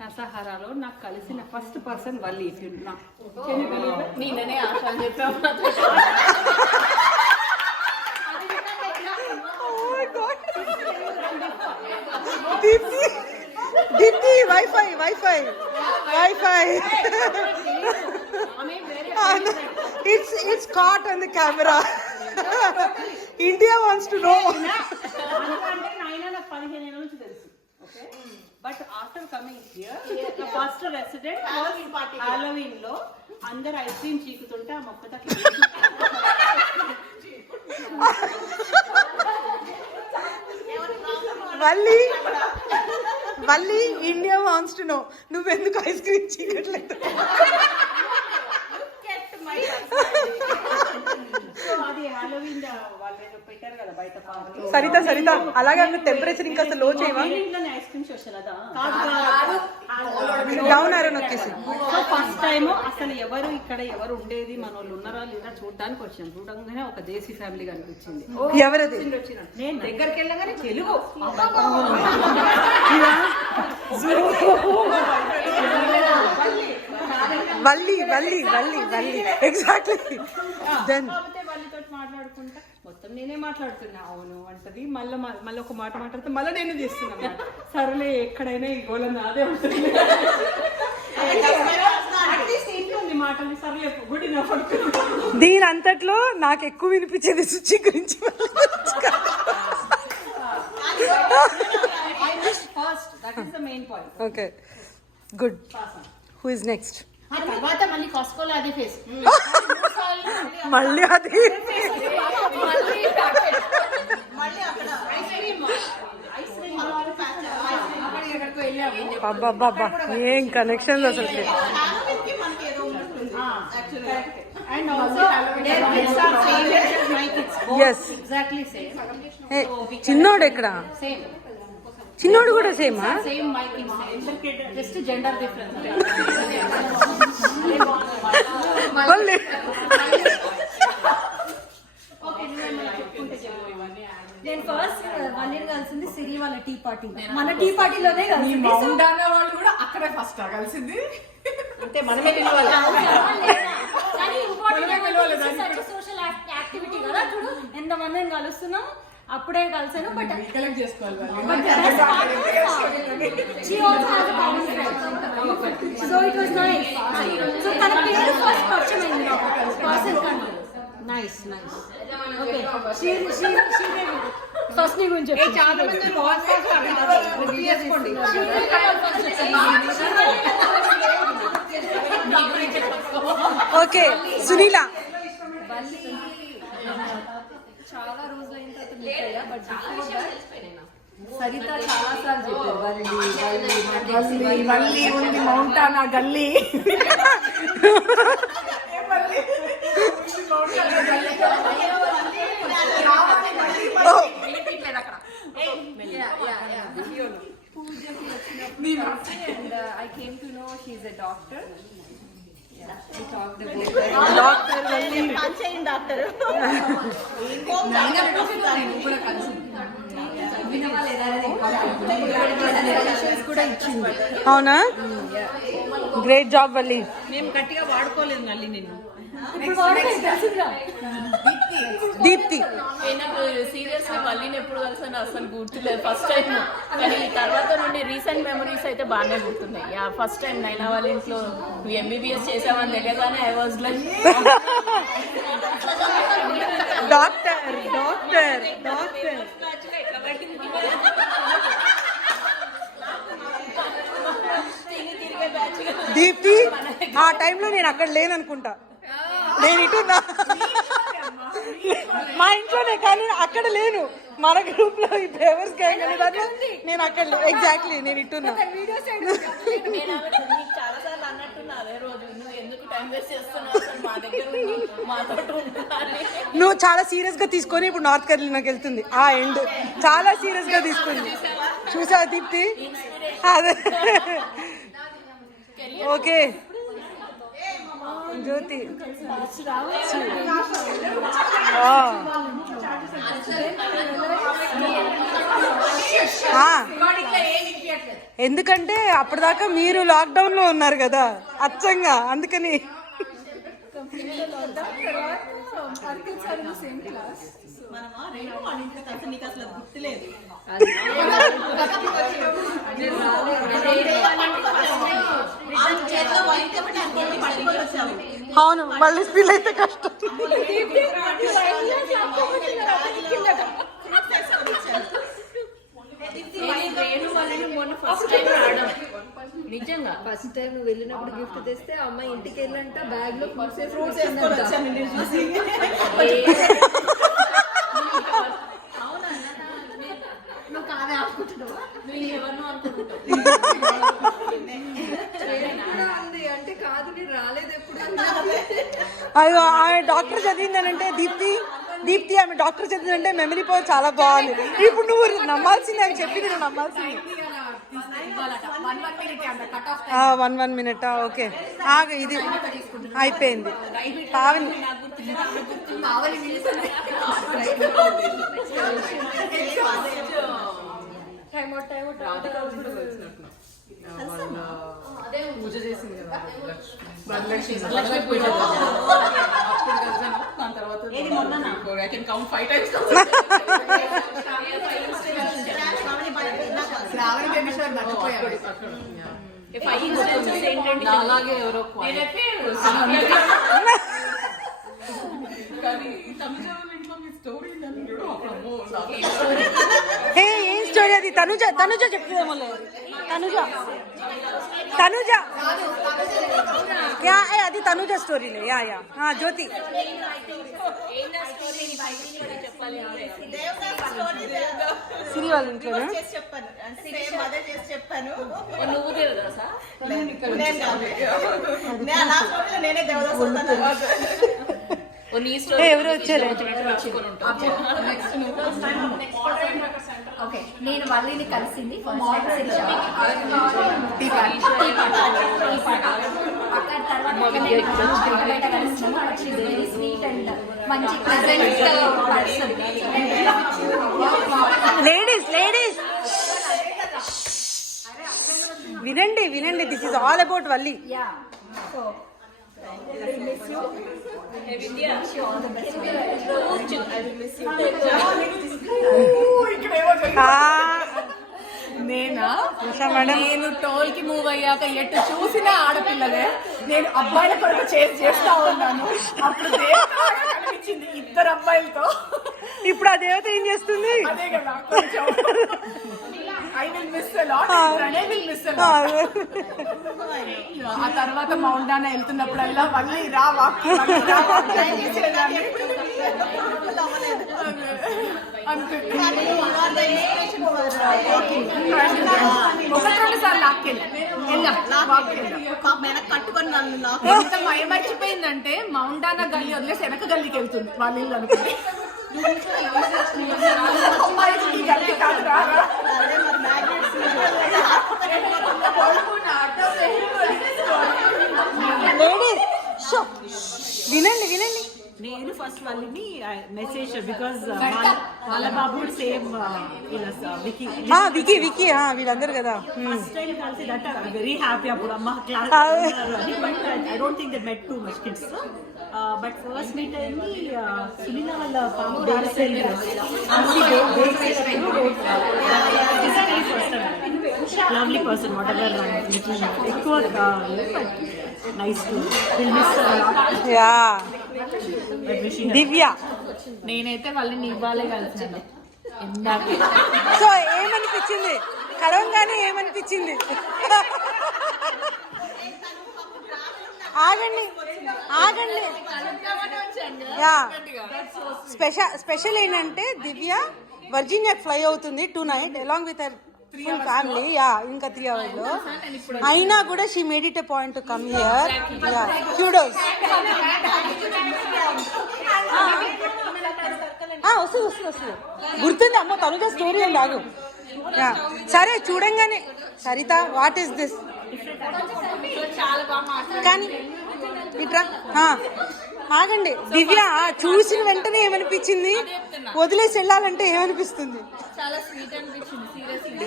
దసహారాలో నాకు కలిసిన first person Valli. నేననే ఆశ అని చెప్పాను. దీప్తి వైఫై వైఫై వైఫై it's caught on the camera. India wants to know. But after coming here the first resident Halloween లో అందరు ఐస్ క్రీమ్ చీకుతుంటే ఆ మొక్క Valli India wants to know నువ్వెందుకు ఐస్ క్రీమ్ చీకట్లేదు. అది హాలోవీన్ వాళ్ళు పెట్టారు కదా బయట. సరిత అలాగే టెంపరేచర్ ఇంకా అసలు లో చేయవా? ఐస్ క్రీమ్స్ వస్తారు డౌన్ ఆరో నొక్కేసి. సో ఫస్ట్ టైం అసలు ఎవరు ఉండేది మన వాళ్ళు ఉన్నారా లేదా చూడడానికి వచ్చాను. చూడంగానే ఒక దేశీ ఫ్యామిలీ కనిపించింది. ఎవరది? నేను దగ్గరికి వెళ్ళగానే తెలుగు వల్లి ఎగ్జాక్ట్లీ. వాళ్ళతో మాట్లాడుకుంటా మొత్తం నేనే మాట్లాడుతున్నా. అవును అంటది. మళ్ళీ ఒక మాట మాట్లాడితే మళ్ళీ నేను చేస్తున్నా. సరేలే ఎక్కడైనా ఈ గోళ నాదే ఉంటుంది. మాటలు సర్లే గుడి దీని అంతట్లో నాకు ఎక్కువ వినిపించేది శుచి గురించి. Okay good. Who is next? తర్వాత మళ్ళీ కాస్కోలో అదే ఫేస్. మళ్ళీ అది అబ్బాబ్బా ఏం కనెక్షన్ అసలు. చిన్నోడు ఎక్కడ? చిన్నోడు కూడా సేమా? Just gender difference. నేను ఫస్ట్ వల్లిని కలిసింది సిరి వాళ్ళ టీ పార్టీ. మన టీ పార్టీలోనే కలిసింది. వాళ్ళు కూడా అక్కడే ఫస్ట్ కలిసింది. అంటే మనమే పిలవాలి. కానీ సోషల్ యాక్టివిటీ కదా. చూడు ఎంత మందిని కలుస్తున్నాం. అప్పుడే కలిసాను. బట్ చేసుకోవాలి. So it was nice. So తన పేరు ఫస్ట్ పరిచయం అయింది పర్సన్ కంటే. నైస్. ఓకే ఫస్ట్ నీ గురించి చాలా మంది ఓకే సునీల. చాలా రోజులు అయిన తర్వాత మీట్ అయ్యా. బట్ సరిత చాలా సార్లు చెప్పారు వల్లి ఉంది మౌంటానా గల్లీ. And I came to know she's a doctor. We talked about doctor Valli. కూడా ఇచ్చింది. అవునా? Great job Valli. మేము గట్టిగా వాడుకోలేదు మళ్ళీ నిన్ను. దీప్తి నాకు సీరియస్ గా మళ్ళీ ఎప్పుడు కలిసాను అసలు గుర్తులేదు ఫస్ట్ టైం. కానీ తర్వాత నుండి రీసెంట్ మెమరీస్ అయితే బాగానే గుర్తున్నాయి. ఫస్ట్ టైం నైనా వాళ్ళ ఇంట్లో నువ్వు MBBS చేసావని తెలియగానే I was like doctor. Deepthi ఆ టైంలో నేను అక్కడ లేననుకుంటా. నేను ఇటున్నా మా ఇంట్లోనే, కానీ అక్కడ లేను. మన గ్రూప్ లో ఈ ఫేవర్స్ గ్యాంగ్ అనే దాంట్లో నేను అక్కడ ఎగ్జాక్ట్లీ నేను ఇటున్నా. చాలాసార్లు అన్నట్టున్నా అదే రోజు నువ్వు ఎందుకు టైం వేస్ట్ చేస్తున్నావు మా దగ్గర మాతో. నువ్వు చాలా సీరియస్ గా తీసుకొని ఇప్పుడు నార్త్ కెరళనాకి వెళ్తుంది. ఆ ఎండ్ చాలా సీరియస్ గా తీసుకుంది. చూసావా దీప్తి? అదే ఓకే జ్యోతి. ఎందుకంటే అప్పటిదాకా మీరు లాక్డౌన్ లో ఉన్నారు కదా అచ్చంగా, అందుకని. అవును, మళ్ళీ స్పిల్ అయితే కష్టం. నిజంగా ఫస్ట్ టైం నువ్వు వెళ్ళినప్పుడు గిఫ్ట్ తెస్తే అమ్మాయి ఇంటికి వెళ్ళంట బ్యాగ్ లో ఫ్రూట్స్ నువ్వు కాదే ఆడుకుంటున్నావా అంది అంటే కాదు నేను రాలేదు ఎప్పుడు అయ్యో, ఆమె డాక్టర్ చదివిందనంటే దీప్తి ఆమె డాక్టర్ చదివిందంటే మెమరీ పవర్ చాలా బాగుంది. ఇప్పుడు నువ్వు నమ్మాల్సింది, అని చెప్పి నేను నమ్మాల్సింది. 1 minute. ఓకే, ఇది అయిపోయింది. పావని పూజ చేసింది కదా లక్ష్మీ పూజ దాని తర్వాత ఐ కెన్ కౌంట్ 5 times. అలాగే ఎవరో ఏం స్టోరీ అది? తనుజ చెప్తుందేమో. తనుజ అది తనుజ స్టోరీలే. జ్యోతి సిరి వాళ్ళ ఇంట్లో చెప్పాను. ఎవరు వచ్చారు? ఓకే, నేను వాళ్ళని కలిసింది స్వీట్ అండ్ మంచి లేడీస్ వినండి, this is all about Valli. నేను టోల్ కి మూవ్ అయ్యాక ఎటు చూసినా ఆడపిల్లలే. నేను అబ్బాయిల కొరకు చేస్తా ఉన్నాను. అప్పుడు కనిపించింది 2 అబ్బాయిలతో. ఇప్పుడు ఆ దేవత ఏం చేస్తుంది? అదే కదా కొంచెం I will miss a lot. ఆ తర్వాత మౌండానా వెళ్తున్నప్పుడల్లా మళ్ళీ రావా కట్టుకొని ఎంత మయమర్చిపోయిందంటే మౌండానా గల్లీ వదిలేసి వెనక గల్లీకి వెళ్తుంది వాళ్ళ ఇల్లు అనుకుంటే. గల్లీ కాదు రారా వినండి. నేను ఫస్ట్ వాళ్ళని మెసేజ్ బికాజ్ వాళ్ళ బాబు కూడా సేమ్ వికీ వీళ్ళందరూ కదా. ఫస్ట్ టైం కలిసి దట్ వెరీ హ్యాపీ. అప్పుడు అమ్మ class I don't think they met too much kids. But first meet అయింది సునీల వాళ్ళ పాప లవ్లీ పర్సన్ వాట్ ఎవర్ ఎక్కువ నైస్ దివ్య. నేనైతే వాళ్ళని ఇవ్వాలే కలిసాను. సో ఏమనిపించింది కలవంగానే? ఏమనిపించింది? ఆగండి. స్పెషల్ ఏంటంటే దివ్య వర్జీనియాకి ఫ్లై అవుతుంది tonight along with her full family. ఇంకా 3 hours లో. అయినా కూడా she made it a point to come here. Kudos. వస్తుంది. గుర్తుంది అమ్మో, తనుజ స్టోరీ అండి. ఆగు. సరే, చూడంగానే సరిత వాట్ ఈస్ దిస్ కానీ ఇట్రా. ఆగండి. దివ్య చూసిన వెంటనే ఏమనిపించింది? వదిలేసి వెళ్ళాలంటే ఏమనిపిస్తుంది? చాలా స్వీట్ అనిపించింది. సీరియస్లీ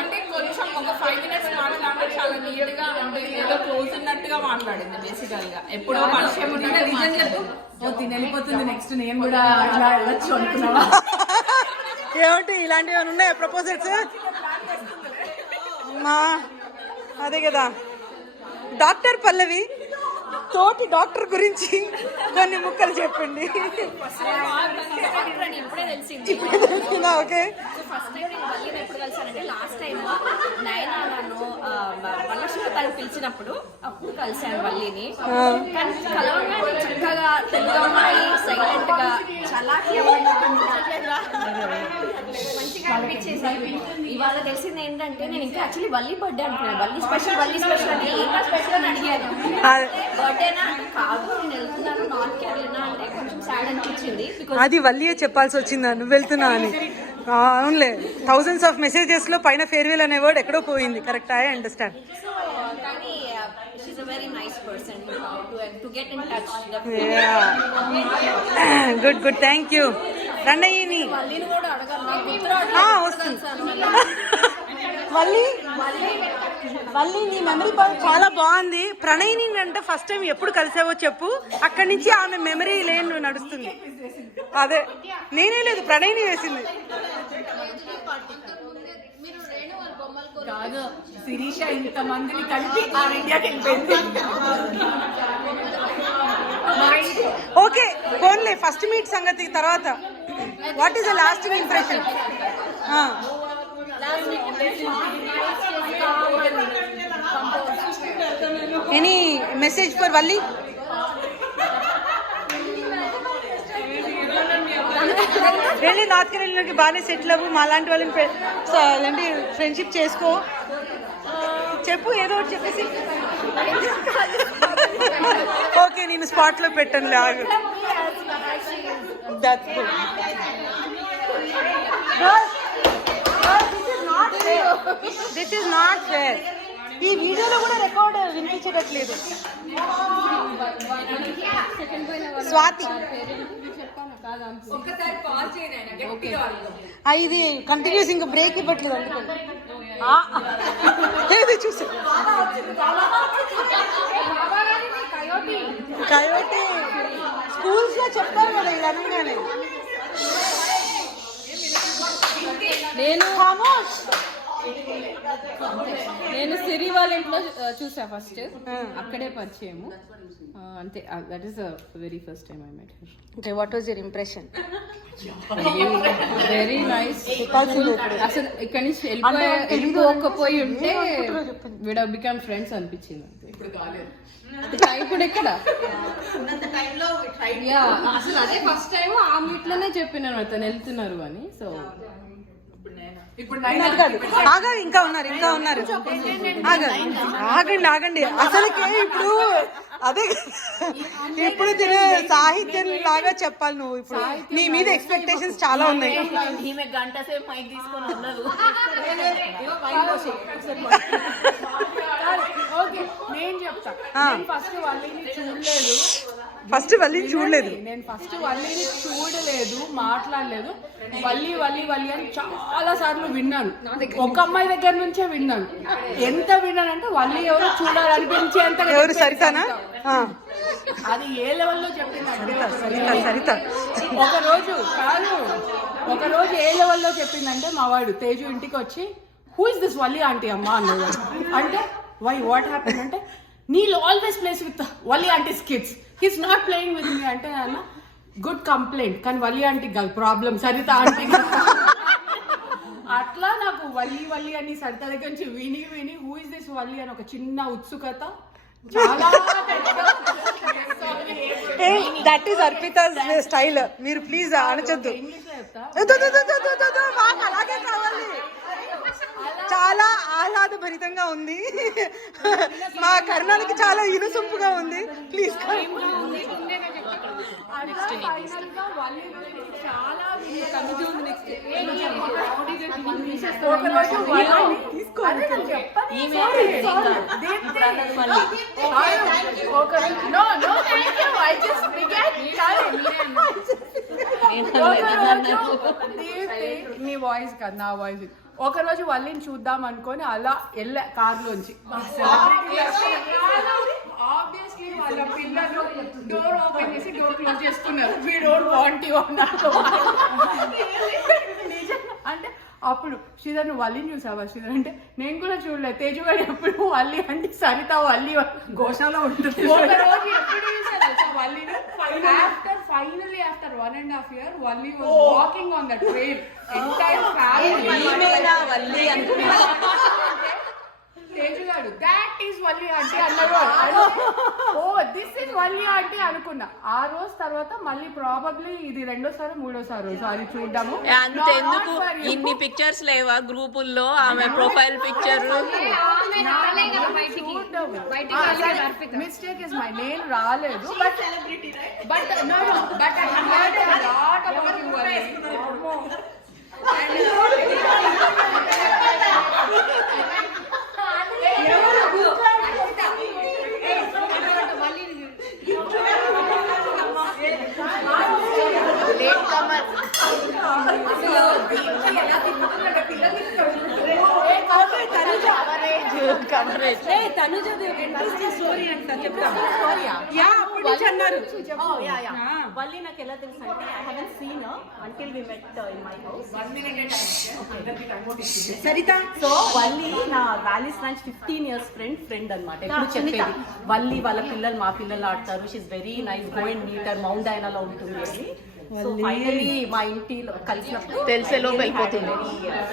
అంటే ఒక 5 minutes మాట్లాడితే చాలా నీట్ గా అంటే ఏదో క్లోజ్ ఉన్నట్టుగా మాట్లాడింది బేసికల్ గా. ఎప్పుడో పరిచయం ఉన్నట్టు నిజం చెప్పు, ఓ తిని వెళ్ళిపోతుంది నెక్స్ట్ నేను కూడా అట్లా వెళ్ళొచ్చు అనుకున్నావా? ఏమిటి ఇలాంటివి ఏమైనా ఉన్నాయా ప్రపోజల్స్? మా అదే కదా. డాక్టర్ పల్లవి తోటి డాక్టర్ గురించి కొన్ని ముక్కలు చెప్పండి. ఇప్పుడే తెలిసింది. ఓకే. ఫస్ట్ టైం నేను వల్లిని ఎప్పుడు కలిసానంటే లాస్ట్ టైం నైనా నన్ను వరలక్ష్మి తను పిలిచినప్పుడు అప్పుడు కలిసాను వల్లిని. కానీ కలవగానే చక్కగా తెలుగు అమ్మాయి సైలెంట్ గా చలాకి మంచిగా అనిపించేసి ఇవాళ తెలిసింది ఏంటంటే నేను ఇంకా యాక్చువల్లీ వల్లి బర్త్డే అనుకున్నాను. వల్లి స్పెషల్ అని ఇంకా స్పెషల్ అని అడిగాను. బర్త్డేనా కాదు, నేను వెళ్తున్నాను నార్త్ కేరళనా అంటే కొంచెం సాడ్ అనిపించింది. అది వల్లియే చెప్పాల్సి వచ్చిందా నువ్వు వెళ్తున్నా అని? అవునులే, థౌజండ్స్ ఆఫ్ మెసేజెస్ లో పైన ఫేర్వెల్ అనే వర్డ్ ఎక్కడో పోయింది. Correct, I understand. కానీ she's a very nice person to get in touch. Good good, thank you. రండయ్యని వల్లిని కూడా వస్తుంది. వల్లి నీ మెమరీ పవర్ చాలా బాగుంది. ప్రణయ్ని అంటే ఫస్ట్ టైం ఎప్పుడు కలిసావో చెప్పు, అక్కడి నుంచి ఆమె మెమరీ లేన్ నడుస్తుంది. అదే నేనే లేదు, ప్రణయ్ని వేసింది. కాదు శిరీష ఇంత మందిని కలిపి ఆ ఇండియాకి వెళ్ళిపోయింది. ఓకే పోన్లే, ఫస్ట్ మీట్ సంగతి తర్వాత. What is the last impression? Any message for Valli? వెళ్ళి నార్త్ కేరళకి బాగానే సెటిల్ అవ్వు, మా లాంటి వాళ్ళని ఫ్రెండ్షిప్ చేసుకో. చెప్పు ఏదో ఒకటి చెప్పేసి. ఓకే నేను స్పాట్ లో పెట్టను లాగు. This is not fair. ఈ వీడియోలో కూడా రికార్డ్ వినిపించేటట్లేదు. స్వాతి ఇది కంటిన్యూస్ ఇంకా బ్రేక్ ఇవ్వట్లేదు అనుకోండి. చూసి కయోటి స్కూల్స్ లో చెప్తారు కదా ఇలా అనగానే. నేను సిరి వాళ్ళ ఇంట్లో చూసా ఫస్ట్, అక్కడే పరిచయము అంతే. That is very first time I met her. Okay, what was your impression? Very nice. అసలు ఇక్కడ నుంచి వెళ్ళిపోకపోయి ఉంటే విడ్ హావ్ బికమ్ ఫ్రెండ్స్ అనిపించింది అంతే. ఇప్పుడు ఎక్కడ అసలు అదే ఫస్ట్ టైం ఆ మీట్ లోనే చెప్పినాను తను వెళ్తున్నారు అని. సో ఆగండి, ఇంకా ఉన్నారు ఆగండి. అసలుకే ఇప్పుడు అదే ఇప్పుడు సాహిత్యం లాగా చెప్పాలి నువ్వు. ఇప్పుడు నీ మీద ఎక్స్పెక్టేషన్స్ చాలా ఉన్నాయి. ఈమె గంట సేపు మైక్ తీసుకొని ఉండదు. నేను చెప్తా, ఫస్ట్ వల్లిని చూడలేదు. నేను ఫస్ట్ వల్లిని చూడలేదు, మాట్లాడలేదు. వల్లి అని చాలా సార్లు విన్నాను. ఒక అమ్మాయి దగ్గర నుంచే విన్నాను. ఎంత విన్నానంటే వల్లి ఎవరో చూడాలనిపించేంత. ఎవరు? సరితానా? అది ఏ లెవెల్లో చెప్పిందంటే సరిత ఒకరోజు ఏ లెవెల్లో చెప్పిందంటే మా వాడు తేజు ఇంటికి వచ్చి who is this Valli aunty అమ్మా అన్నాడు. అంటే వై వాట్ హ్యాపెన్ అంటే Neel always plays with Valli aunty's kids, he's not playing with me అంటే అన్న గుడ్ కంప్లైంట్. కానీ వల్లి ఆంటీ కాదు ప్రాబ్లం, సరిత ఆంటీ. అట్లా నాకు వల్లి అని సరిత దగ్గర నుంచి విని హూ ఇస్ దిస్ వల్లి అని ఒక చిన్న ఉత్సుకత. చాలా దట్ ఈస్ అర్పితాస్ స్టైల్. మీరు ప్లీజ్ అనచొద్దు. అలాగే కావాలి. చాలా ఆహ్లాదభరితంగా ఉంది. మా కర్ణాలకి చాలా ఇనుసొంపుగా ఉంది. ప్లీజ్ నీ వాయిస్ కాదు, నా వాయిస్. ఒక రోజు వాళ్ళని చూద్దాం అనుకొని అలా వెళ్ళా కార్లోంచి. ఆబ్వియస్లీ వాళ్ళ పిల్లలు డోర్ ఓపెన్ చేసి డోర్ క్లోజ్ చేసుకున్నారు. వీ డోంట్ వాంట్ యు అన్నారు. అంటే అప్పుడు శ్రీధర్ నువ్వు వల్లిని చూసావా? శ్రీధర్ అంటే నేను కూడా చూడలేదు. తేజు గారు ఎప్పుడు వల్లి అంటే సరిత వల్లి గోశాలో ఉంటుంది. ఒక రోజు ఎప్పుడు చూసాను వల్లిని. Finally after 1.5 years, Valli was walking on the trail. Entire family. Valli అనుకున్నా. తేజు గారు that is Valli aunty అన్నారు. Oh this is Valli aunty అనుకున్నా. ఆ రోజు తర్వాత మళ్ళీ ప్రాబబ్లీ ఇది రెండోసారి మూడోసారి చూడము. అంతెందుకు ఇన్ని పిక్చర్స్ లేవా గ్రూపుల్లో ఆమె profile picture? Mistake is my నేను రాలేదు. But no but I heard a lot about you Valli. Coverage Valli నాకు ఎలా తెలుసు అంటే I haven't seen until we met in my house. Saritha so Valli నా వ్యాలీస్ బ్రాంచ్ 15 years ఫ్రెండ్ అన్నమాట. ఎప్పుడు చెప్పేది వల్లి వాళ్ళ పిల్లలు మా పిల్లలు ఆడతారు, she is very nice, go and meet her, mount డైనాలో ఉంటుంది అని. సో ఫైనలీ మా ఇంటిలో కలిసినప్పుడు తెలిసేలో వెళ్ళిపోతుంది.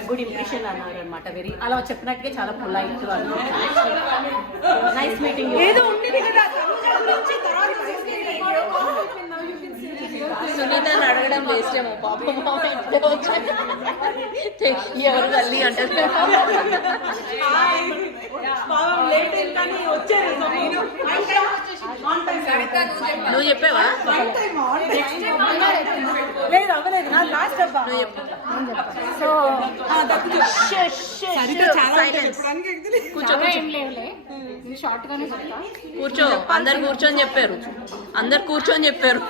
గుడ్ ఇంప్రెషన్ అన్నారు అనమాట. వెరీ అలా చెప్పినట్టుగా చాలా పొలైట్ నైస్ మీటింగ్. ఏదో ఉండేది కదా సునీతని అడగడం వేస్టేమో పాపం. ఇప్పుడే వచ్చాయి ఎవరు వల్లి అంటారు. నువ్వు చెప్పావా? లేదు అవ్వలేదు నా లాస్ట్ అబ్బా. సో కూర్చో కూర్చో. అందరు కూర్చొని చెప్పారు. అందరు కూర్చొని చెప్పారు.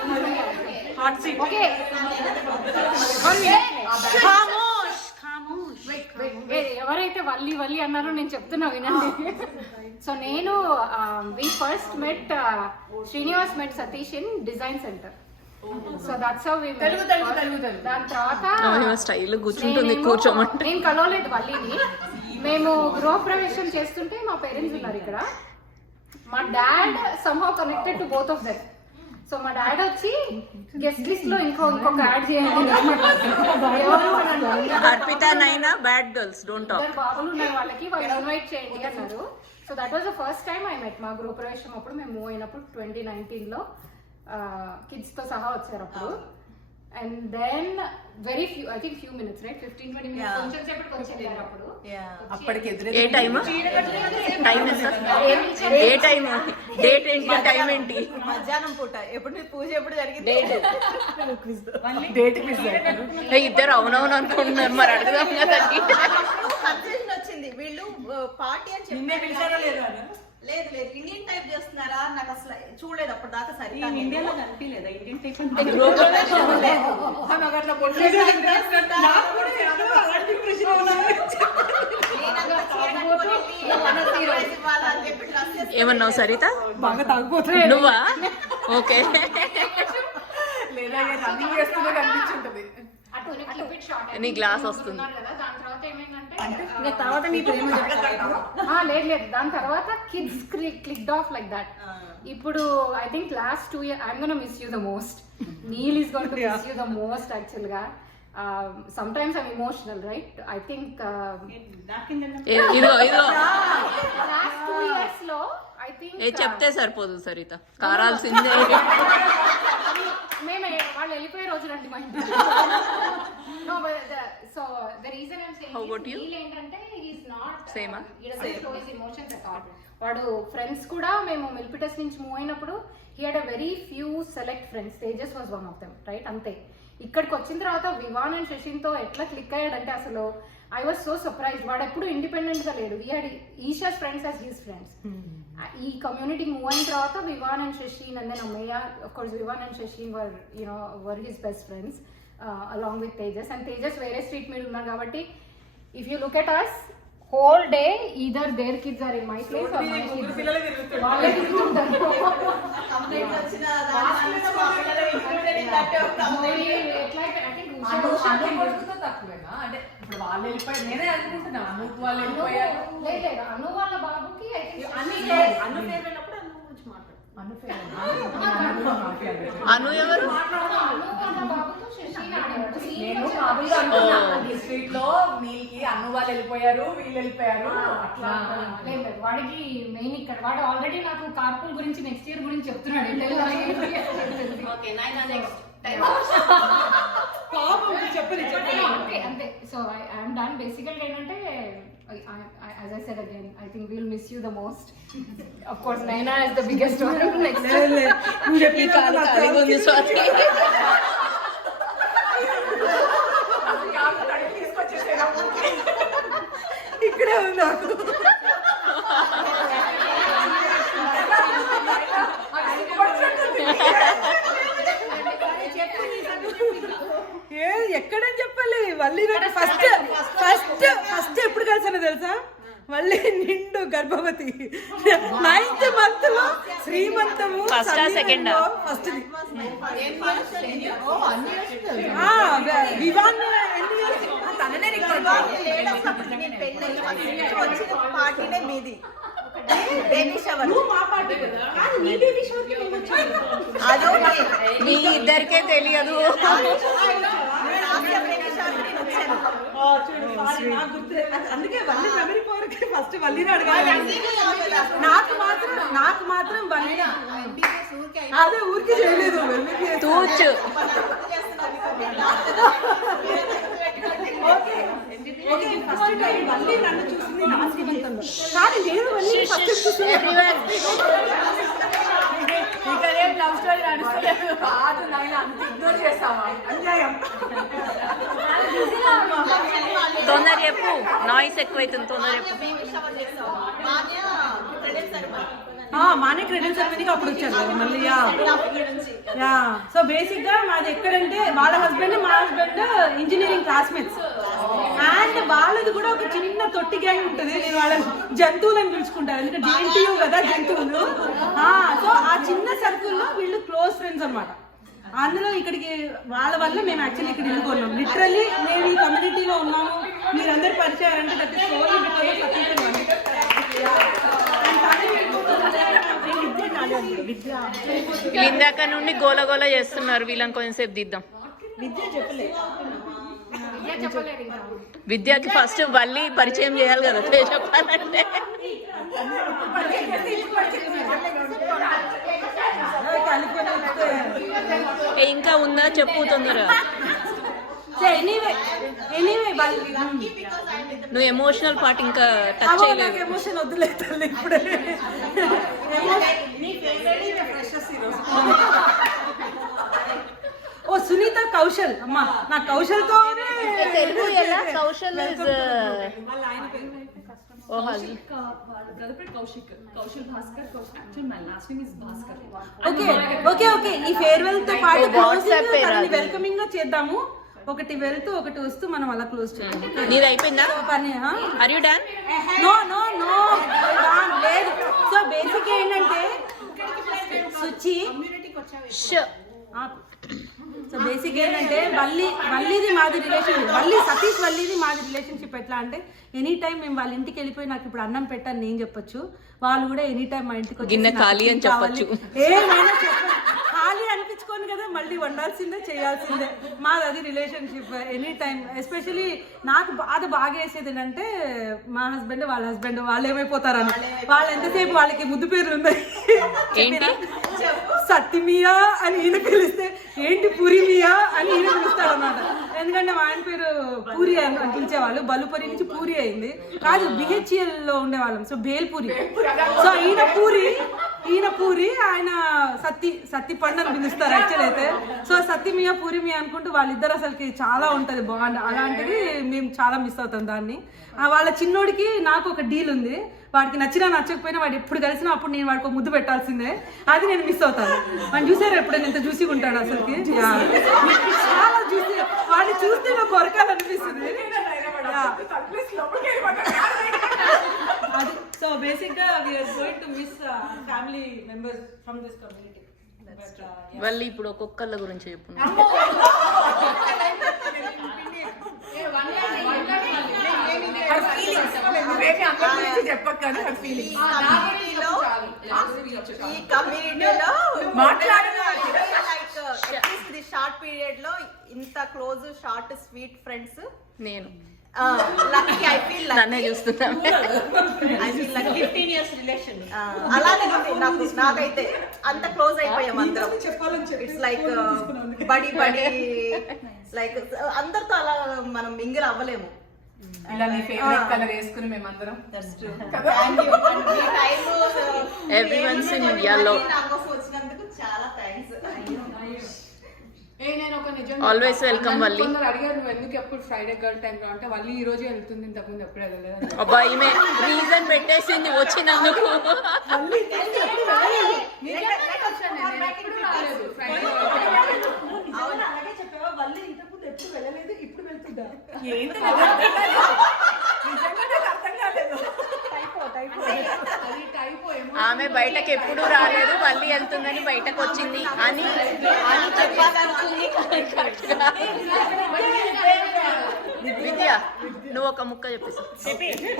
ఎవరైతే వల్లి వల్లి అన్నారో నేను చెప్తున్నా వినండి. సో నేను we first met Srinivas met Satish in design centre. So that's how we met. దాని తర్వాత స్టైల్ కూర్చుంటుంది కూర్చోమంటే. నేను కలవలేదు వల్లిని. మేము గృహప్రవేశం చేస్తుంటే మా పేరెంట్స్ ఉన్నారు ఇక్కడ. మా dad somehow connected to both of them. So మా డాడ్ వచ్చి గెస్ట్ లిస్ట్ లో ఇంకొక యాడ్ చేయండి. అర్పిత నైనా బ్యాడ్ గర్ల్స్ డోంట్ టాక్. బాబులు ఉన్నారు వాళ్ళకి, వాళ్ళు ఇన్వైట్ చేయండి అన్నారు. So that was the first time I met. మా గృహ ప్రవేశం అప్పుడు మేము మూవ్ అయినప్పుడు 2019 లో కిడ్స్ తో సహా వచ్చారు అప్పుడు. And then very few, I think few minutes, right, 15-20 minutes కొంచెం సేపటికి వచ్చేది అప్పుడు. అప్పటికి ఏ టైమ్ టైం ఏ టైం డేట్ ఏంటి టైం ఏంటి? మధ్యాహ్నం పూట ఎప్పుడు పూజ ఎప్పుడు జరిగింది? డేట్ మిస్ ఇద్దరు అవునవును అనుకుంటున్నారు. మరి అడుగుదాం కదా. కన్ఫ్యూజన్ వచ్చింది. వీళ్ళు పార్టీ అని చెప్పి పిలిచారో లేదు లేదు లేదు ఇండియన్ టైప్ చేస్తున్నారా నాకు అసలు చూడలేదు అప్పుడు దాకా. సరే ఇండియాలో కనిపించలేదా ఇండియన్ టైప్? ఏమన్నావు సరిత? బాగా తాగిపోతుంది. నువ్వా? ఓకే. లేదా రన్నింగ్ చేస్తుందో కనిపించుంటది. నీ గ్లాస్ వస్తుంది. దాని తర్వాత ఏమైందంటే తర్వాత నీ ప్రేమ లేదు లేదు దాని తర్వాత kids clicked off like that. ఇప్పుడు I think last 2 years I'm gonna miss you the most. Neel is going to miss you the most actual గా. sometimes I'm emotional, right? I think ఇదో last 2 years లో I think చెప్తే సరిపోదు సరిత, కారాల్సిందే. మేము వాళ్ళు వెళ్ళిపోయే రోజు రండి మా ఇంటికి. No, but so the reason I'm saying How about you? ఏంటంటే he's not Same ah? he doesn't show his emotions at all. వాడు ఫ్రెండ్స్ కూడా మేము మిల్పిటస్ నుంచి మూవ్ అయినప్పుడు he had a very few select friends. Tejas was one of them, right? అంతే. ఇక్కడికి వచ్చిన తర్వాత వివాన్ అండ్ శశిన్తో ఎట్లా క్లిక్ అయ్యాడంటే అసలు ఐ వాజ్ సో సర్ప్రైజ్. వాడు ఎప్పుడు ఇండిపెండెంట్ గా లేడు. He had Esha's friends as his friends. ఈ కమ్యూనిటీ మూవ్ అయిన తర్వాత Vivaan and Shashin and then అమ్మయ్య, of course Vivaan and Shashin were his best friends along with Tejas. And Tejas వేరే స్ట్రీట్ మీద ఉన్నారు కాబట్టి if you look at us whole day either their kids are in my place or my kids వాళ్ళే తిరుగుతుంటారు. అంటే ఇప్పుడు వాళ్ళు వెళ్ళిపోయారు, నేనే అనుకుంటున్నా అను వాళ్ళు వెళ్ళిపోయారు. లేదు అను వాళ్ళ బాబుకి I think అను ఎవరు? అను వాళ్ళ బాబుతో శశి ఆడాడు. నేను మామూలుగా అనుకున్నాను ఈ స్ట్రీట్ లో నీకి అను వాళ్ళు వెళ్ళిపోయారు, వీళ్ళు వెళ్ళిపోయారు అట్లా. లేదు వాడికి మెయిన్ ఇక్కడ వాడు ఆల్రెడీ నాకు కార్పూల్ గురించి నెక్స్ట్ ఇయర్ గురించి చెప్తున్నాడు. ఓకే నైనా నెక్స్ట్ అంతే అంతే. So I'm done. బేసికల్ ఏంటంటే as I said again, I think we'll miss you the most. Of course, Naina is the biggest one. Next ఈ కాలు ఖాళీగా ఉంది స్వాతి. ఇక్కడే ఉంది నాకు. ఎక్కడని చెప్పాలి వల్లి ఫస్ట్ ఫస్ట్ ఫస్ట్ ఎప్పుడు కలిసానో తెలుసా? మళ్ళీ నిండు గర్భవతి 9th month లో శ్రీమంతము ఫస్ట్ సెకండ్ ఫస్ట్ వివాన్ మీ ఇద్దరికే తెలియదు. అందుకే వల్లి మెమరీ పవర్ కి ఫస్ట్ వల్లిని అడగాలి. నాకు మాత్రం వల్లి అదే ఊరికి చేయలేదు. తూచు ఫస్ట్ టైం వల్లి నన్ను చూసింది నా శ్రీమంతంలో. కానీ నేను వల్లి ఫస్ట్ చూసింది లవ్ స్టోరీ నడుస్తలేదు కాదు నాయన, అంత ఇగ్నోర్ చేస్తావా? అన్యాయం. తొందర చెప్పు, నాయిస్ ఎక్కువైతుంది. తొందర చెప్పు. మానే క్రెడిట్ సెరమనీకి అప్పుడు వచ్చారు మళ్ళీ. సో బేసిక్ గా మాది ఎక్కడంటే వాళ్ళ హస్బెండ్ మా హస్బెండ్ ఇంజనీరింగ్ క్లాస్మేట్స్. అండ్ వాళ్ళది కూడా ఒక చిన్న తొట్టి గ్యాంగ్ ఉంటుంది. నేను వాళ్ళ జంతువులను పిలుచుకుంటాను, ఎందుకంటే JNTU కదా జంతువులు. సో ఆ చిన్న సర్కిల్లో వీళ్ళు క్లోజ్ ఫ్రెండ్స్ అన్నమాట. అందులో ఇక్కడికి వాళ్ళ వల్ల మేము యాక్చువల్లీ ఇక్కడ వెళ్ళుకున్నాం. లిటరల్లీ మేము ఈ కమ్యూనిటీలో ఉన్నాము, మీరందరూ పరిచయాలంటే that is only because of ఇందాక నుండి గోల గోల చేస్తున్నారు. వీళ్ళని కొంచెంసేపు దిద్దాం. విద్యకి ఫస్ట్ వల్లి పరిచయం చేయాలి కదా చెప్పాలంటే. ఇంకా ఉందా చెప్పు తొందరగా. నువ్వు ఎమోషనల్ పార్ట్ ఇంకా టచ్ చేయలేదు. ఎమోషన్ వద్దులేదు ఇప్పుడే. ఓ సునీత కౌశల్ అమ్మా, నా కౌశల్తో తెలుగు ఎలా? Kaushal okay okay okay. ఈ ఫేర్వెల్ తో పాటు వెల్కమింగ్ గా చేద్దాము. ఒకటి వెళ్తూ ఒకటి వస్తూ మనం అలా క్లోజ్ చేయాలి. నీది అయిపోయిందా? Are you done? No no no లేదు. సో బేసిక్ ఏంటంటే సుచి సో బేసిక్ ఏంటంటే వల్లిది మాది రిలేషన్షిప్, సతీష్ వల్లిది మాది రిలేషన్షిప్ ఎట్లా అంటే ఎనీ టైం మేము వాళ్ళ ఇంటికి వెళ్ళిపోయి నాకు ఇప్పుడు అన్నం పెట్టని నేను చెప్పొచ్చు, వాళ్ళు కూడా ఎనీ టైం మా ఇంటికి వచ్చి గిన్నె ఖాళీ అని చెప్పొచ్చు. ఏమైనా చెప్పండి, ఖాళీ అనిపించుకోను కదా, మళ్ళీ వండాల్సిందే చేయాల్సిందే. మాది అది రిలేషన్షిప్ ఎనీ టైం. ఎస్పెషలీ నాకు బాగా వేసేది ఏంటంటే మా హస్బెండ్ వాళ్ళ హస్బెండ్ వాళ్ళు ఏమైపోతారని. వాళ్ళు ఎంతసేపు వాళ్ళకి ముద్దు పేర్లు ఉన్నాయి. సత్తిమియా అని ఈయన పిలిస్తే ఏంటి పూరిమియా అని ఈయన పిలుస్తాడు అన్నమాట. ఎందుకంటే మా ఆయన పేరు పూరి అని పిలిచేవాళ్ళు. బలుపూరి నుంచి పూరి అయింది. కాదు, BHEL లో ఉండేవాళ్ళం. సో బేల్పూరి. సో ఈయన పూరి ఆయన సత్తి పండు అని పిలుస్తారు యాక్చువల్ అయితే. సో సత్తిమియా పూరిమియా అనుకుంటూ వాళ్ళిద్దరు అసలుకి చాలా ఉంటది బాగుంది. అలాంటిది మేము చాలా మిస్ అవుతాం దాన్ని. వాళ్ళ చిన్నోడికి నాకు ఒక డీల్ ఉంది, వాడికి నచ్చినా నచ్చకపోయినా వాడు ఎప్పుడు కలిసినా అప్పుడు నేను వాడికి ముద్దు పెట్టాల్సిందే. అది నేను మిస్ అవుతాను. వాడిని చూసారు ఎప్పుడైనా ఎంత జ్యూసీగా ఉంటాడు అసలుకి, చాలా జ్యూసీ. వాడిని చూస్తే నాకు కొరకాలనిపిస్తుంది. సో బేసిక్ గా we're going to miss family members from this community. మళ్ళీ ఇప్పుడు ఒక్కొక్కళ్ళ గురించి చెప్పు. ఈ కమ్యూనిటీలో ఇది షార్ట్ పీరియడ్ లో ఇంత క్లోజ్ షార్ట్ స్వీట్ ఫ్రెండ్స్ నేను లక్కీ. ఐ ఫీల్ నన్నే చూస్తున్నా. I feel lucky. 15 years relation అలానే ఉంది నాకైతే. అంత క్లోజ్ అయిపోయాం అందరం. ఇట్స్ లైక్ బడి లైక్ అందరితో అలా మనం మింగిల్ అవ్వలేము. ఇలా నీ ఫేవరెట్ కలర్ వేసుకుని మేమందరం. Everyone's in yellow. వచ్చినందుకు చాలా థ్యాంక్స్. నేను ఒక నిజం Always welcome, వల్లి. కొందరు అడిగారు నువ్వు ఎందుకు ఎప్పుడు ఫ్రైడే గర్ల్ టైం లో అంటే వల్లి ఈ రోజే వెళ్తుంది, ఇంతకుముందు ఎప్పుడు వెళ్ళలేదు. అబ్బా ఈమె రీజన్ పెట్టేసింది వచ్చినందుకు. అలాగే చెప్పావా వల్లి ఇంతకుముందు ఎప్పుడు వెళ్ళలేదు ఇప్పుడు వెళ్తుందా? ఆమె బయటకు ఎప్పుడు రాలేదు, మళ్ళీ వెళ్తుందని బయటకు వచ్చింది అని చెప్పాలనుకుంది. విద్య నువ్వు ఒక ముక్క చెప్పేసి.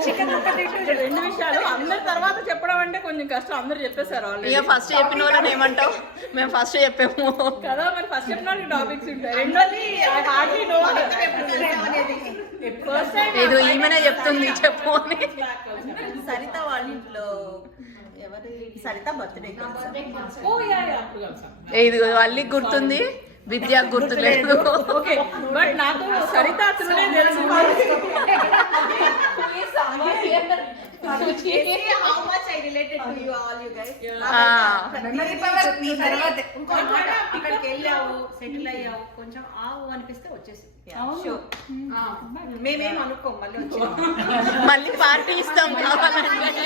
చికెన్ ముక్క తింటూ 2 విషయాలు అందరి తర్వాత చెప్పడం అంటే కొంచెం కష్టం. అందరు చెప్పేశారు ఇక ఫస్ట్ చెప్పిన వాళ్ళని ఏమంటావు? మేము ఫస్ట్ చెప్పాము కదా, మరి ఫస్ట్ చెప్పిన వాళ్ళకి టాపిక్స్ ఉంటాయి. రెండోది హార్డ్లీ నో ఏదో ఈమెనే చెప్తుంది చెప్పు అని. సరిత వాళ్ళ ఇంట్లో ఎవరి సరిత బర్త్డే ఇది వాళ్ళకి గుర్తుంది, విద్యకు గుర్తులేదు. ఓకే బట్ నాకు సరిత అతనునే తెలుసు. how much I related to you all you guys. అక్కడికి వెళ్ళావు, సెటిల్ అయ్యావు, కొంచెం ఆవు అనిపిస్తే వచ్చేసి మేమేం అనుకోం, మళ్ళీ వచ్చాము. మళ్ళీ పార్టీ ఇస్తాం కావాలంటే.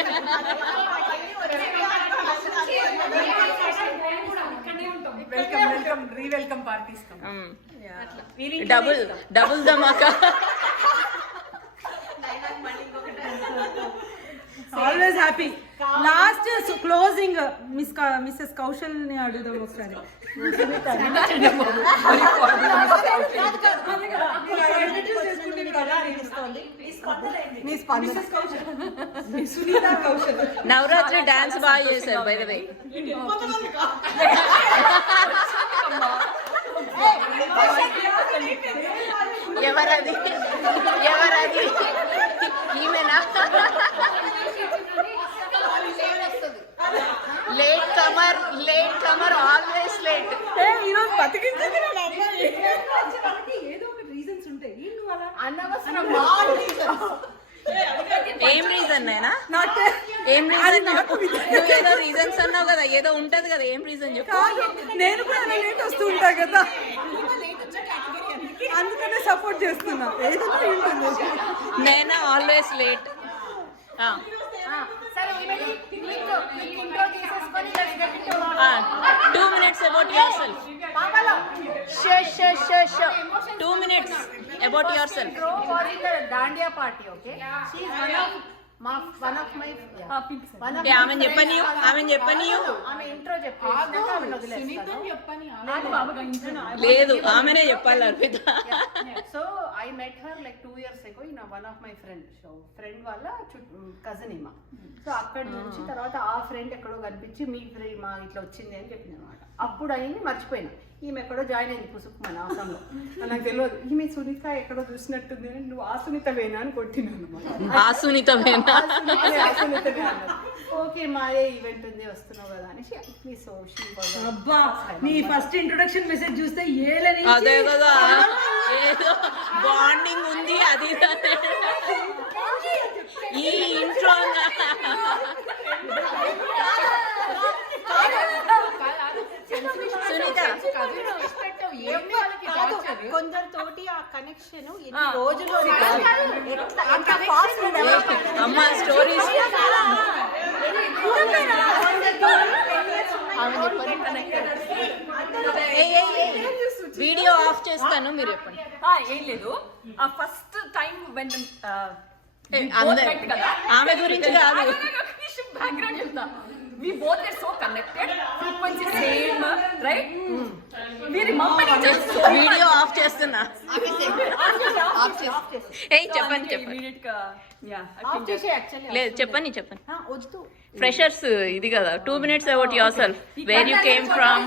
రీవెల్కమ్ పార్టీ ఇస్తాం. Double dhamaka. Always happy. Last closing Mrs Kaushal ని అడుగుదాం ఒకసారి. నవరాత్రి డాన్స్ బాగా చేశారు బై ద వే. ఎవరది ఈమెనా? Latecomer always late. ఈరోజు బతికించింది నా అమ్మాయి. ఏదో ఒక రీజన్స్ ఉంటాయి. నువ్వు అలా అనవసరం ఏం రీజన్ అయినా? ఏం రీజన్? నువ్వు ఏదో రీజన్స్ అన్నావు కదా, ఏదో ఉంటది కదా, ఏం రీజన్ చెప్పు. నేను కూడా లేట్ వస్తూ ఉంటా కదా, అందుకనే సపోర్ట్ చేస్తున్నా. నేనా always late. 2 minutes about yourself. Sure. 2 minutes about yourself. Dandiya party, okay? She is one of my ఆమె చెప్పని ఆమె ఇంట్రో లేదు, ఆమెనే చెప్పాలి Arpita. So I met her like 2 years ago in one of my friend వాళ్ళ cousin ఈమా. So అక్కడి నుంచి తర్వాత ఆ ఫ్రెండ్ ఎక్కడో కనిపించి మీ ఫ్రెండ్ మా ఇట్లా వచ్చింది అని చెప్పింది అనమాట. అప్పుడు అయింది మర్చిపోయినా. ఈమె ఎక్కడో జాయిన్ అయింది పుసుకు మన ఆసంలో. నాకు తెలియదు ఈమె సునీత ఎక్కడో చూసినట్టుంది అని, నువ్వు ఆ సునీతవేనా అని కొట్టినాను అనమాట. ఓకే మాదే ఈవెంట్ ఉంది వస్తున్నావు కదా అనేసి అబ్బా నీ ఫస్ట్ ఇంట్రొడక్షన్ మెసేజ్ చూస్తే ఏలని అదే కదా, ఏదో బాండింగ్ ఉంది అది ఈ ఇంట్రో. కొందరితోటి ఆ కనెక్షన్ ఎన్ని రోజులు అమ్మ స్టోరీస్ వీడియో ఆఫ్ చేస్తాను, మీరు చెప్పండి. ఏం లేదు ఆ ఫస్ట్ టైం వెన్ ఆమె గురించి కాదు, బ్యాక్గ్రౌండ్ చెప్తా. We both are so connected, frequency same, right? We remember each other so much. Video of చేస్తున్నా. ఏయ్ చెప్పండి చెప్పండి. Immediate గా, yeah. ఆఫ్ చేసే యాక్చువల్లీ లేదు చెప్పండి చెప్పండి. ఫ్రెషర్స్ ఇది కదా, 2 minutes about yourself, where you came from.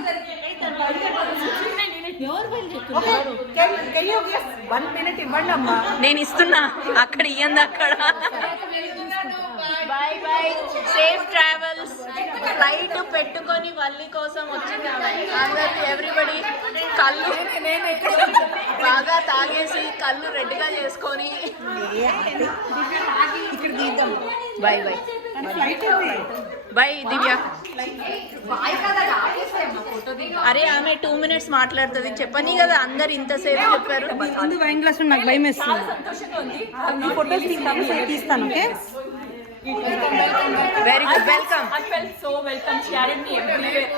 Can you give 1 minute ఇవ్వండి అమ్మా. నేను ఇస్తున్నా, అక్కడ ఇయ్యంది అక్కడ. By by, safe travels. Flight పెట్టుకొని వల్లి కోసం వచ్చింది అందరు, ఎవ్రీబడి. కళ్ళు బాగా తాగేసి కళ్ళు రెడ్గా చేసుకొని ఇక్కడ తీద్దాం. బై బై బై దివ్య. అరే ఆమె 2 minutes మాట్లాడుతుంది, చెప్పని కదా అందరు ఇంతసేపు చెప్పారు. ముందు వైన్ గ్లాస్ నాకు భయం వేస్తుంది. ఫోటోస్ తీస్తాను. Okay, very good, welcome. I felt so welcome. She carried me everywhere.